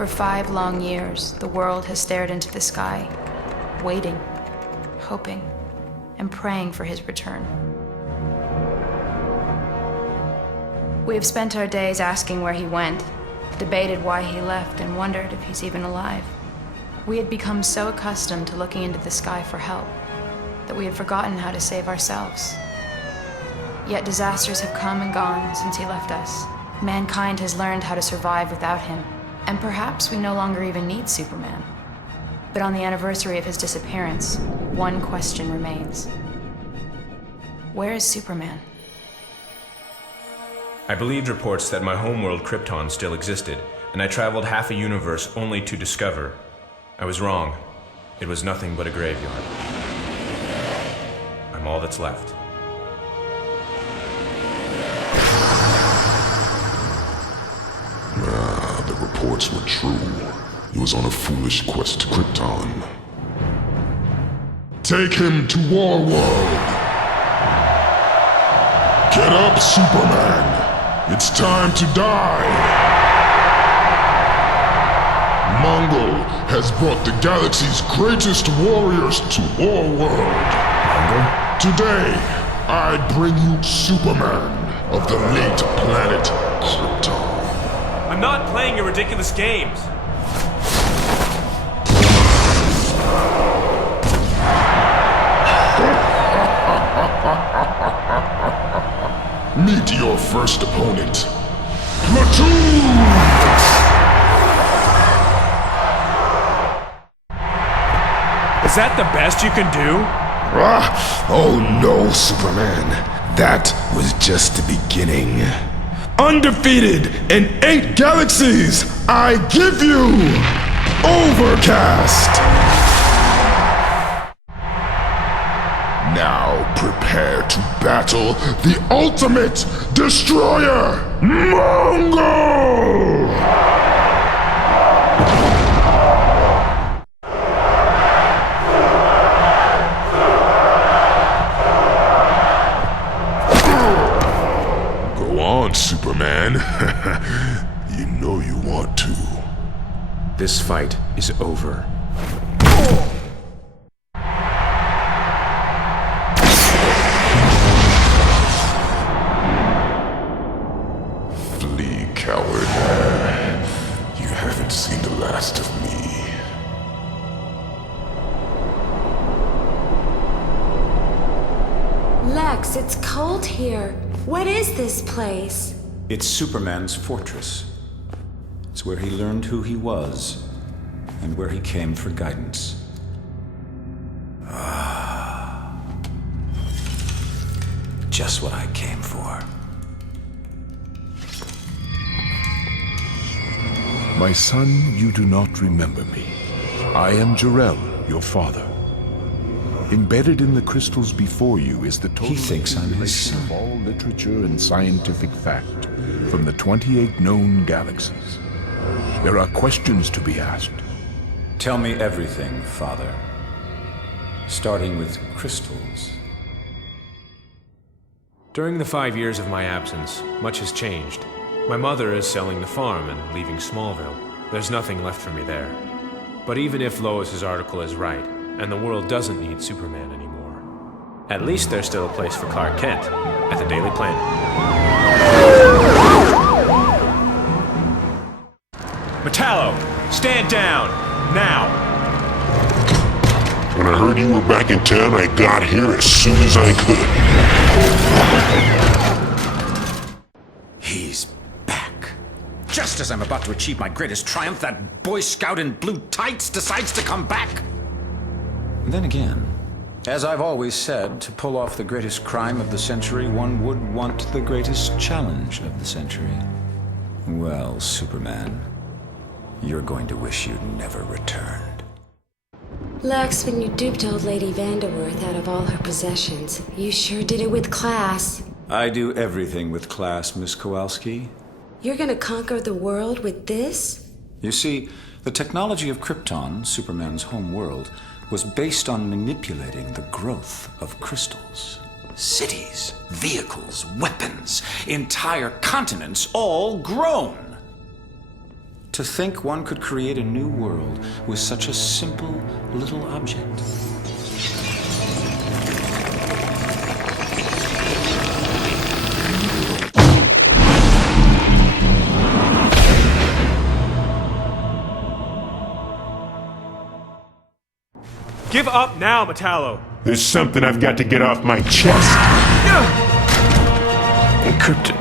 For 5 long years, the world has stared into the sky, waiting, hoping, and praying for his return. We have spent our days asking where he went, debated why he left, and wondered if he's even alive. We had become so accustomed to looking into the sky for help that we had forgotten how to save ourselves. Yet disasters have come and gone since he left us. Mankind has learned how to survive without him, and perhaps we no longer even need Superman. But on the anniversary of his disappearance, one question remains. Where is Superman? I believed reports that my homeworld Krypton still existed, and I traveled half a universe only to discover I was wrong. It was nothing but a graveyard. I'm all that's left. The reports were true. He was on a foolish quest to Krypton. Take him to Warworld! Get up, Superman! It's time to die! Mongol has brought the galaxy's greatest warriors to Warworld. Today, I bring you Superman of the late planet Krypton. I'm not playing your ridiculous games. Meet your first opponent, Platoon! Is that the best you can do? Oh no, Superman. That was just the beginning. Undefeated in 8 galaxies, I give you Overcast! Now prepare to battle the ultimate destroyer, Mongol! Superman. You know you want to. This fight is over. Flee, coward. You haven't seen the last of me. Lex, it's cold here. What is this place? It's Superman's fortress. It's where he learned who he was, and where he came for guidance. Just what I came for. My son, you do not remember me. I am Jor-El, your father. Embedded in the crystals before you is the total He thinks I'm his son. of all literature and scientific fact from the 28 known galaxies. There are questions to be asked. Tell me everything, Father. Starting with crystals. During the 5 years of my absence, much has changed. My mother is selling the farm and leaving Smallville. There's nothing left for me there. But even if Lois's article is right, and the world doesn't need Superman anymore, at least there's still a place for Clark Kent at the Daily Planet. Metallo, stand down, now! When I heard you were back in town, I got here as soon as I could. He's back. Just as I'm about to achieve my greatest triumph, that Boy Scout in blue tights decides to come back. Then again, as I've always said, to pull off the greatest crime of the century, one would want the greatest challenge of the century. Well, Superman, you're going to wish you'd never returned. Lex, when you duped old Lady Vanderworth out of all her possessions, you sure did it with class. I do everything with class, Miss Kowalski. You're gonna conquer the world with this? You see, the technology of Krypton, Superman's home world, was based on manipulating the growth of crystals. Cities, vehicles, weapons, entire continents, all grown. To think one could create a new world with such a simple little object. Give up now, Metallo! There's something I've got to get off my chest. Kryptonite.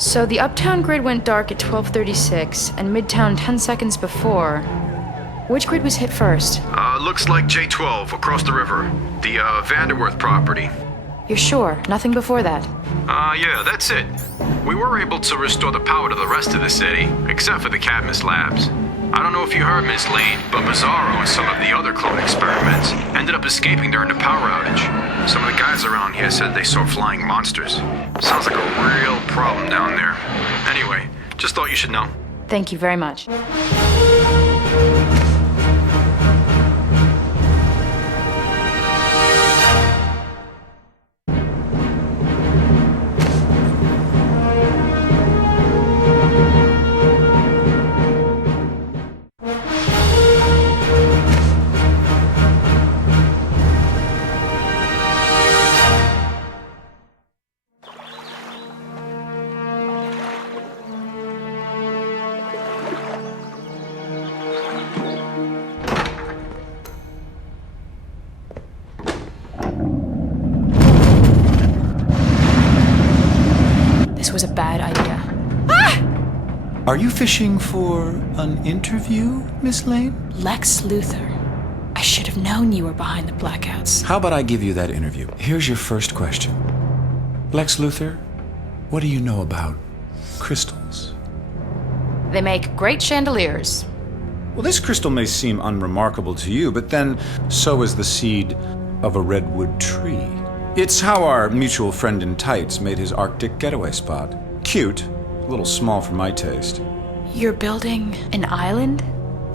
So the uptown grid went dark at 12:36, and midtown 10 seconds before. Which grid was hit first? Looks like J12 across the river. The Vanderworth property. You're sure? Nothing before that? Yeah, that's it. We were able to restore the power to the rest of the city, except for the Cadmus labs. I don't know if you heard, Miss Lane, but Bizarro and some of the other clone experiments ended up escaping during the power outage. Some of the guys around here said they saw flying monsters. Sounds like a real problem down there. Anyway, just thought you should know. Thank you very much. This was a bad idea. Are you fishing for an interview, Miss Lane? Lex Luthor. I should have known you were behind the blackouts. How about I give you that interview? Here's your first question. Lex Luthor, what do you know about crystals? They make great chandeliers. Well, this crystal may seem unremarkable to you, but then so is the seed of a redwood tree. It's how our mutual friend in tights made his Arctic getaway spot. Cute, a little small for my taste. You're building an island?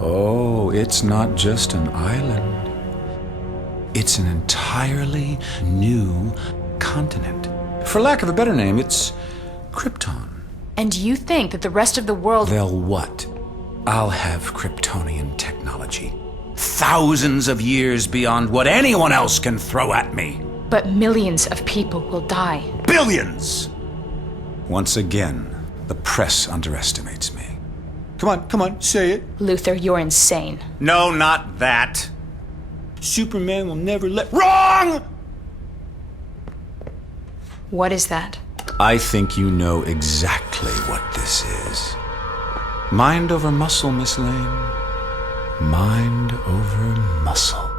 Oh, it's not just an island. It's an entirely new continent. For lack of a better name, it's Krypton. And you think that the rest of the world... They'll what? I'll have Kryptonian technology. Thousands of years beyond what anyone else can throw at me. But millions of people will die. Billions! Once again, the press underestimates me. Come on, say it. Luthor, you're insane. No, not that. Superman will never let... Wrong! What is that? I think you know exactly what this is. Mind over muscle, Miss Lane. Mind over muscle.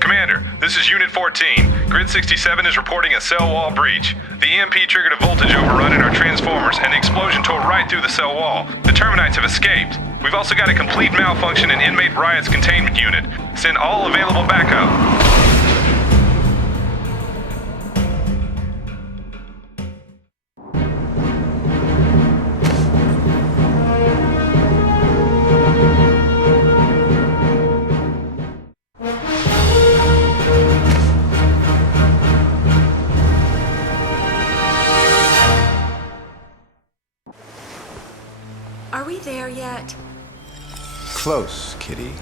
Commander, this is Unit 14. Grid 67 is reporting a cell wall breach. The EMP triggered a voltage overrun in our transformers, and the explosion tore right through the cell wall. The Terminites have escaped. We've also got a complete malfunction in Inmate Riot's containment unit. Send all available backup. Are we there yet? Close, kitty.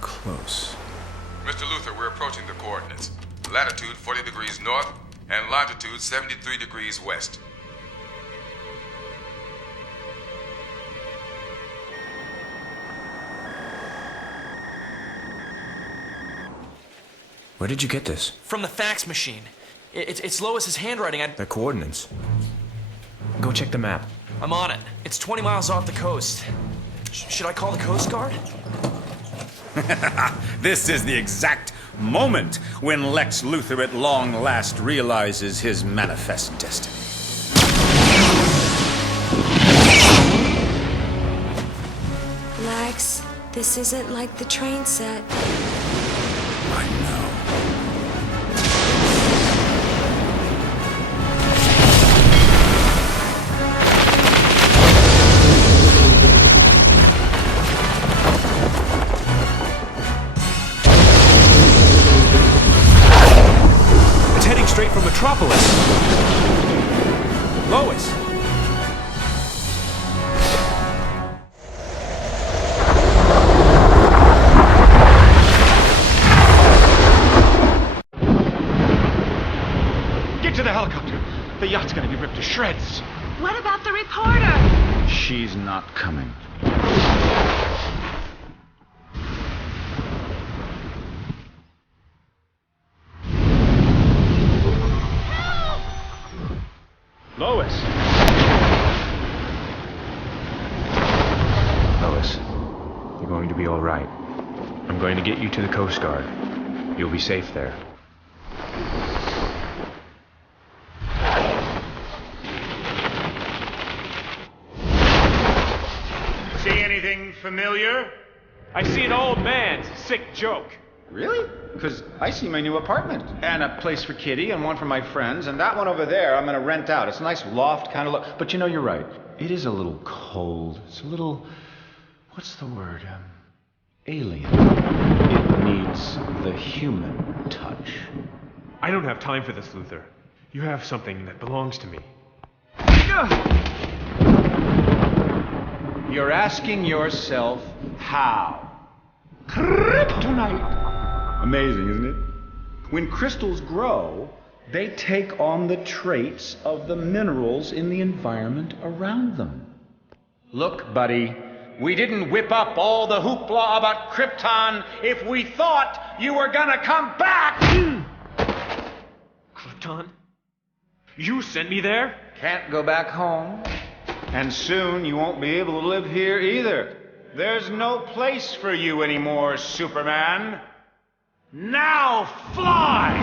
Close. Mr. Luthor, we're approaching the coordinates. Latitude 40 degrees north and longitude 73 degrees west. Where did you get this? From the fax machine. It's Lois's handwriting. The coordinates. Go check the map. I'm on it. It's 20 miles off the coast. Should I call the Coast Guard? This is the exact moment when Lex Luthor at long last realizes his manifest destiny. Lex, this isn't like the train set. I know. It's heading straight for Metropolis. Lois! To the helicopter. The yacht's gonna be ripped to shreds. What about the reporter? She's not coming. Lois. Lois, you're going to be all right. I'm going to get you to the Coast Guard. You'll be safe there. See anything familiar? I see an old man's sick joke. Really? Because I see my new apartment. And a place for Kitty and one for my friends. And that one over there I'm going to rent out. It's a nice loft kind of look. But you know, you're right. It is a little cold. It's a little... what's the word? Alien. It needs the human touch. I don't have time for this, Luthor. You have something that belongs to me. You're asking yourself how? Kryptonite! Amazing, isn't it? When crystals grow, they take on the traits of the minerals in the environment around them. Look, buddy, we didn't whip up all the hoopla about Krypton if we thought you were gonna come back! Krypton? You sent me there? Can't go back home. And soon you won't be able to live here either. There's no place for you anymore, Superman. Now fly!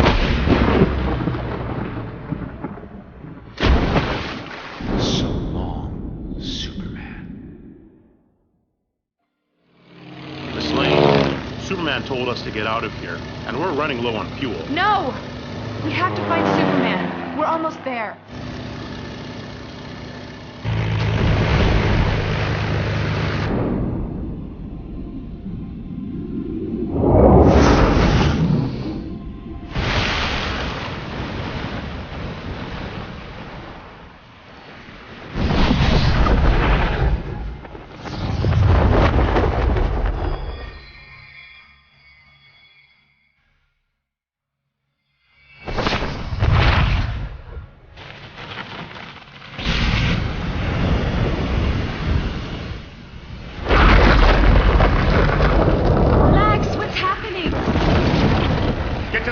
So long, Superman. Miss Lane, Superman told us to get out of here, and we're running low on fuel. No! We have to find Superman. We're almost there.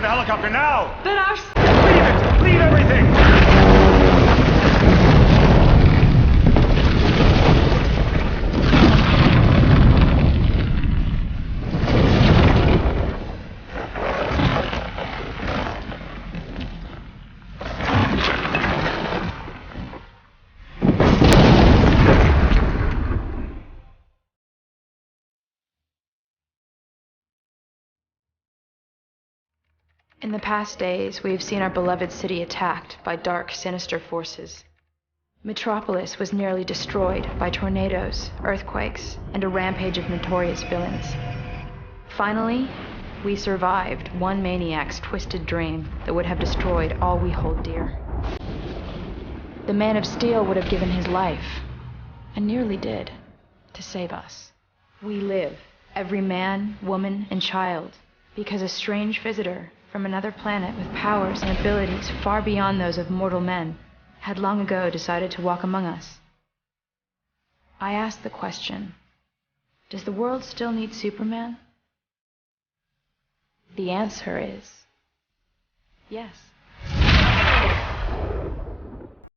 Helicopter now! But our... Leave it! Leave everything! In the past days, we have seen our beloved city attacked by dark, sinister forces. Metropolis was nearly destroyed by tornadoes, earthquakes, and a rampage of notorious villains. Finally, we survived one maniac's twisted dream that would have destroyed all we hold dear. The Man of Steel would have given his life, and nearly did, to save us. We live, every man, woman, and child, because a strange visitor from another planet with powers and abilities far beyond those of mortal men had long ago decided to walk among us. I asked the question, does the world still need Superman? The answer is yes.